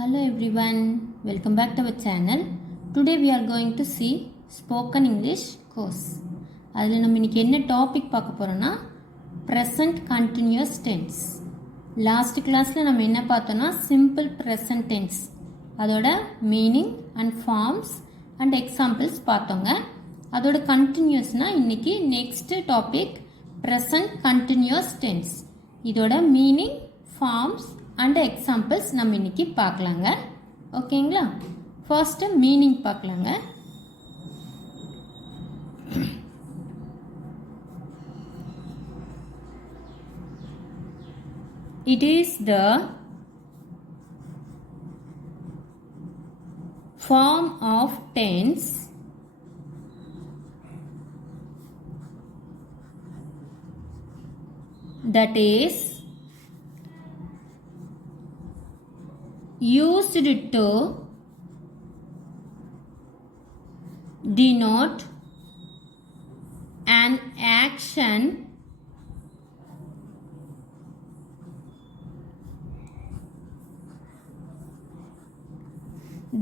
Hello everyone, welcome back to our channel. Today we are going to see spoken English course. அதில் நம்ம இன்னைக்கு என்ன டாபிக் பார்க்க போறோம்னா present continuous tense. லாஸ்ட் கிளாஸில் நம்ம என்ன பார்த்தோம்னா simple present tense அதோட meaning and forms and examples பார்த்தோங்க. அதோட கண்டினியூஸ்னா இன்னைக்கு next topic present continuous tense. இதோட மீனிங் ஃபார்ம்ஸ் அண்ட் எக்ஸாம்பிள்ஸ் நம்ம இன்னைக்கு பார்க்கலாங்க. ஓகேங்களா? ஃபர்ஸ்ட் மீனிங் பார்க்கலாங்க. It is the form of tense that is used to denote an action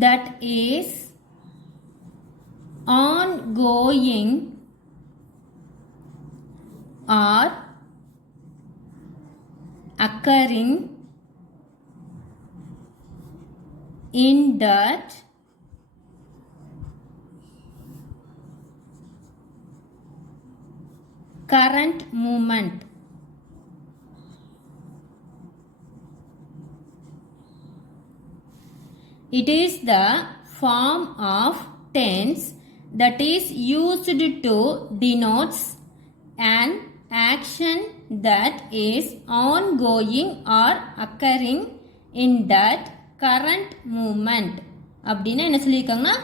that is ongoing or occurring in that current moment. It is the form of tense that is used to denote an action that is ongoing or occurring in that current moment. அப்படின்னா என்ன சொல்லியிருக்காங்கன்னா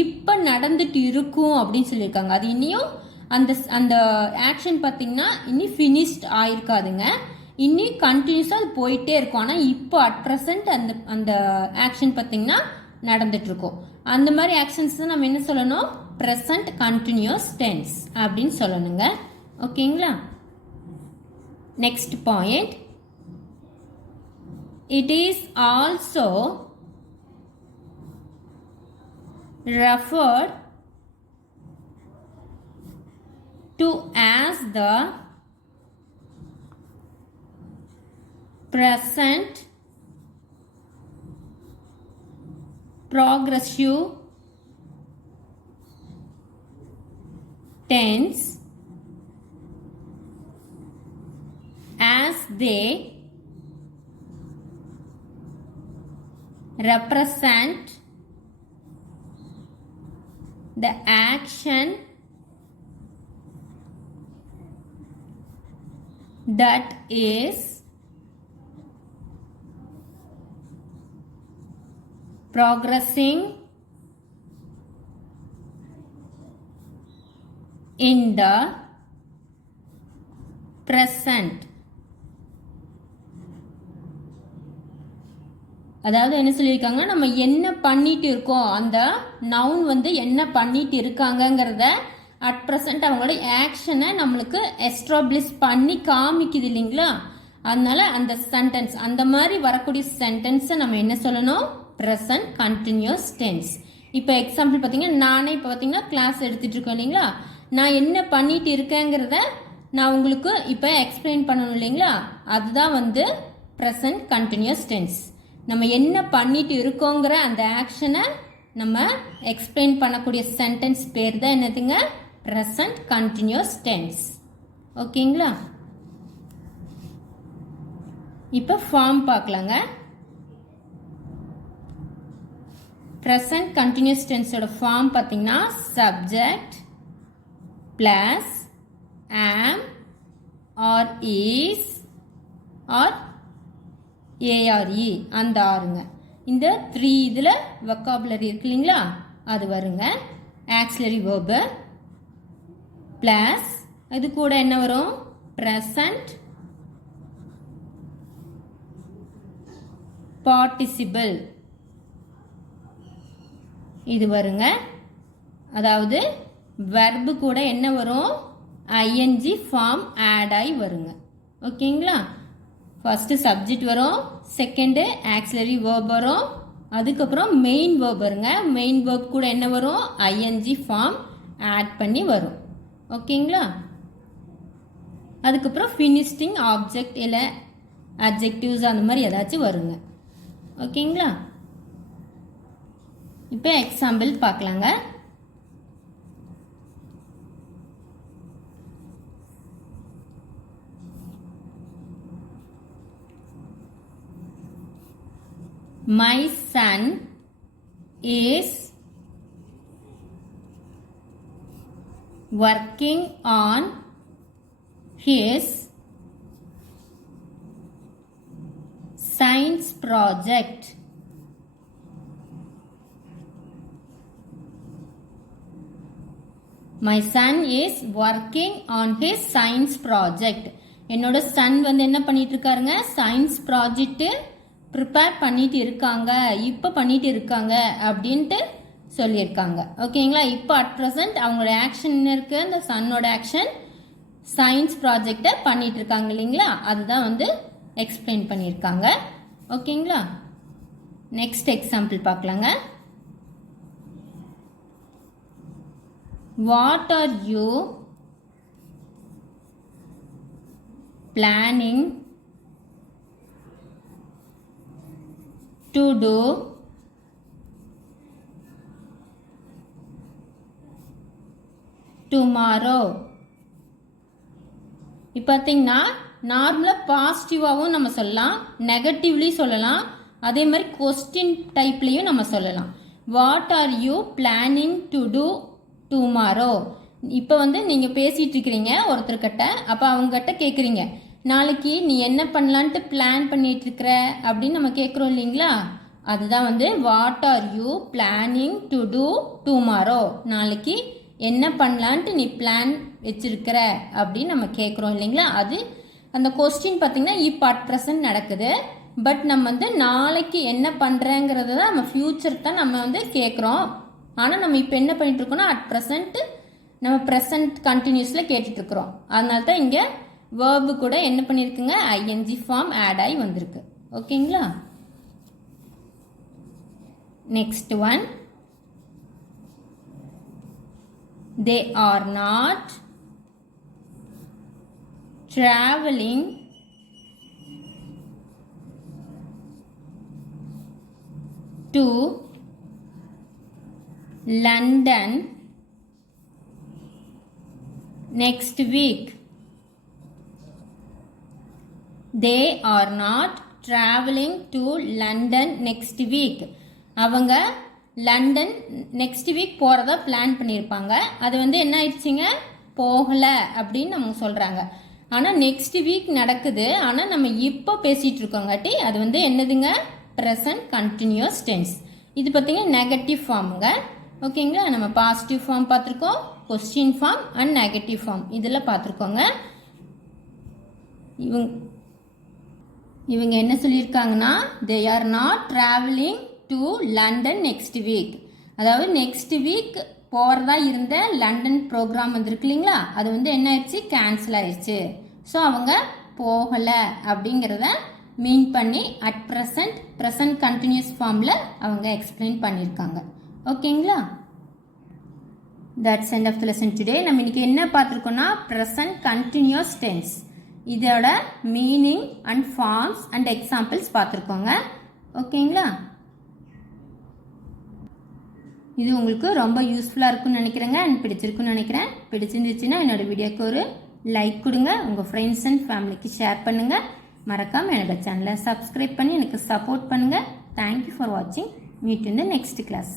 இப்போ நடந்துட்டு இருக்கும் அப்படின்னு சொல்லியிருக்காங்க. அது இன்னியும் அந்த ஆக்ஷன் பார்த்தீங்கன்னா இன்னி ஃபினிஷ்ட் ஆயிருக்காதுங்க. இன்னும் கண்டினியூஸாக அது போயிட்டே இருக்கும். ஆனால் இப்போ அட் ப்ரெசன்ட் அந்த ஆக்ஷன் பார்த்தீங்கன்னா நடந்துட்டு இருக்கும். அந்த மாதிரி ஆக்ஷன்ஸ் தான் நம்ம என்ன சொல்லணும், ப்ரெசன்ட் கண்டினியூஸ் டென்ஸ் அப்படின்னு சொல்லணுங்க. ஓகேங்களா? Next point, it is also referred to as the present progressive tense as they represent the action that is progressing in the present. அதாவது என்ன சொல்லியிருக்காங்க, நம்ம என்ன பண்ணிட்டு இருக்கோம், அந்த நவுன் வந்து என்ன பண்ணிட்டு இருக்காங்கங்கிறத அட் ப்ரெசன்ட் அவங்களோட ஆக்ஷனை நம்மளுக்கு எஸ்டாப்ளிஷ் பண்ணி காமிக்குது இல்லைங்களா? அதனால அந்த சென்டென்ஸ், அந்த மாதிரி வரக்கூடிய சென்டென்ஸை நம்ம என்ன சொல்லணும், ப்ரெசன்ட் கண்டினியூஸ் டென்ஸ். இப்போ எக்ஸாம்பிள் பார்த்தீங்கன்னா, நானே இப்போ பார்த்தீங்கன்னா கிளாஸ் எடுத்துட்டு இருக்கோம் இல்லைங்களா? நான் என்ன பண்ணிட்டு இருக்கேங்கிறத நான் உங்களுக்கு இப்போ எக்ஸ்பிளைன் பண்ணணும் இல்லைங்களா? அதுதான் வந்து ப்ரெசன்ட் கண்டினியூஸ் டென்ஸ். நம்ம என்ன பண்ணிட்டு இருக்கோங்கிற அந்த ஆக்ஷனை நம்ம எக்ஸ்பிளைன் பண்ணக்கூடிய சென்டென்ஸ் பேர் தான் என்னதுங்க, ப்ரெசன்ட் கண்டினியூஸ் டென்ஸ். ஓகேங்களா? இப்போ ஃபார்ம் பார்க்கலாங்க. ப்ரெசன்ட் கண்டினியூஸ் டென்ஸோட ஃபார்ம் பார்த்தீங்கன்னா subject plus am are is are A R E அந்த ஆறுங்க. இந்த 3 இதில் வொக்காபுலரி இருக்கு இல்லைங்களா, அது வருங்க. ஆக்சிலரி வேர்பு பிளஸ் இது கூட என்ன வரும், ப்ரெசன்ட் பார்ட்டிசிபிள் இது வருங்க. அதாவது வெர்பு கூட என்ன வரும், ஐஎன்ஜி ஃபார்ம் ஆட் ஆகி வருங்க. ஓகேங்களா? ஃபர்ஸ்ட் சப்ஜெக்ட் வரும், செகண்ட் ஆக்சிலரி வேர்ப் வரும், அதுக்கப்புறம் மெயின் வேர்ப் வருங்க. மெயின் வேர்ப் கூட என்ன வரும்? ஐஎன்ஜி ஃபார்ம் ஆட் பண்ணி வரும். ஓகேங்களா? அதுக்கப்புறம் ஃபினிஷிங் ஆப்ஜெக்ட் இல்லை அட்ஜெக்டிவ்ஸ் அந்த மாதிரி ஏதாச்சும் வருங்க. ஓகேங்களா? இப்போ எக்ஸாம்பிள் பார்க்கலாங்க. My son is working on his science project. My son is working on his science project. என்னோட சன் வந்து என்ன பண்ணிட்டு இருக்காருங்க? சயின்ஸ் ப்ராஜெக்ட் ப்ரிப்பேர் பண்ணிட்டு இருக்காங்க, இப்போ பண்ணிட்டு இருக்காங்க அப்படின்ட்டு சொல்லியிருக்காங்க. ஓகேங்களா? இப்போ அட் ப்ரெசன்ட் அவங்களோட ஆக்ஷன் இருக்கு. அந்த சன்னோட ஆக்ஷன் சயின்ஸ் ப்ராஜெக்டை பண்ணிட்டு இருக்காங்க இல்லைங்களா? அதுதான் வந்து எக்ஸ்பிளைன் பண்ணியிருக்காங்க. ஓகேங்களா? நெக்ஸ்ட் எக்ஸாம்பிள் பார்க்கலாங்க. What are you planning to do tomorrow? இப்போ பார்த்தீங்கன்னா நார்மலாக பாசிட்டிவாகவும் நம்ம சொல்லலாம், நெகட்டிவ்லி சொல்லலாம், அதே மாதிரி கொஸ்டின் டைப்லேயும் நம்ம சொல்லலாம். What are you planning to two tomorrow? இப்போ வந்து நீங்கள் பேசிகிட்டு இருக்கிறீங்க ஒருத்தர்கிட்ட, அப்போ அவங்ககிட்ட கேட்குறீங்க, நாளைக்கு நீ என்ன பண்ணலான்ட்டு பிளான் பண்ணிட்டு இருக்கிற அப்படின்னு நம்ம கேட்குறோம் இல்லைங்களா? அதுதான் வந்து what are you planning to two tomorrow? நாளைக்கு என்ன பண்ணலான்ட்டு நீ பிளான் வச்சிருக்கிற அப்படின்னு நம்ம கேட்குறோம் இல்லைங்களா? அது அந்த கொஸ்டின் பார்த்தீங்கன்னா இப்போ அட் ப்ரெசன்ட் நடக்குது. பட் நம்ம வந்து நாளைக்கு என்ன பண்ணுறேங்கிறத தான் நம்ம ஃப்யூச்சர் தான் நம்ம வந்து கேட்குறோம். ஆனால் நம்ம இப்போ என்ன பண்ணிட்டு இருக்கோம்னா அட் ப்ரெசன்ட் நம்ம ப்ரெசன்ட் கண்டினியூஸில் கேட்டுட்ருக்குறோம். அதனால தான் இங்கே வேர்பு கூட என்ன பண்ணியிருக்குங்க? ஐஎன்ஜி ஃபார்ம் ஆட் ஆகி வந்திருக்கு. ஓகேங்களா? Next one, they are not traveling to London next week. They are not traveling to London next week. அவங்க லண்டன் நெக்ஸ்ட் வீக் போகிறதா பிளான் பண்ணியிருப்பாங்க. அது வந்து என்ன ஆயிடுச்சுங்க? போகலை அப்படின்னு நம்ம சொல்கிறாங்க. ஆனால் நெக்ஸ்ட் வீக் நடக்குது. ஆனால் நம்ம இப்போ பேசிகிட்டு இருக்கோங்காட்டி அது வந்து என்னதுங்க? Present continuous tense. இது பார்த்தீங்கன்னா நெகட்டிவ் ஃபார்முங்க. ஓகேங்களா? நம்ம பாசிட்டிவ் ஃபார்ம் பார்த்துருக்கோம், question form and negative form இதில் பார்த்துருக்கோங்க. இவங்க என்ன சொல்லியிருக்காங்கன்னா they are not traveling to London next week. அதாவது நெக்ஸ்ட் வீக் போகிறதா இருந்த லண்டன் ப்ரோக்ராம் வந்துருக்கு இல்லைங்களா? அது வந்து என்ன ஆயிடுச்சு? கேன்சல் ஆயிடுச்சு. ஸோ அவங்க போகலை அப்படிங்கிறத மீன் பண்ணி அட் ப்ரெசன்ட் கண்டினியூஸ் ஃபார்மில் அவங்க எக்ஸ்பிளைன் பண்ணியிருக்காங்க. ஓகேங்களா? That's end of the lesson today. நம்ம இன்னைக்கு என்ன பார்த்துருக்கோம்னா ப்ரெசன்ட் கண்டினியூஸ் டென்ஸ், இதோட meaning and forms and examples பார்த்துருக்கோங்க. ஓகேங்களா? இது உங்களுக்கு ரொம்ப யூஸ்ஃபுல்லாக இருக்குன்னு நினைக்கிறேங்க அண்ட் பிடிச்சிருக்குன்னு நினைக்கிறேன். பிடிச்சிருந்துச்சுன்னா என்னோடய வீடியோக்கு ஒரு லைக் கொடுங்க, உங்கள் ஃப்ரெண்ட்ஸ் அண்ட் ஃபேமிலிக்கு ஷேர் பண்ணுங்கள். மறக்காமல் என்னோடய சேனலை சப்ஸ்கிரைப் பண்ணி எனக்கு சப்போர்ட் பண்ணுங்கள். தேங்க்யூ ஃபார் வாட்சிங். Meet in the next class.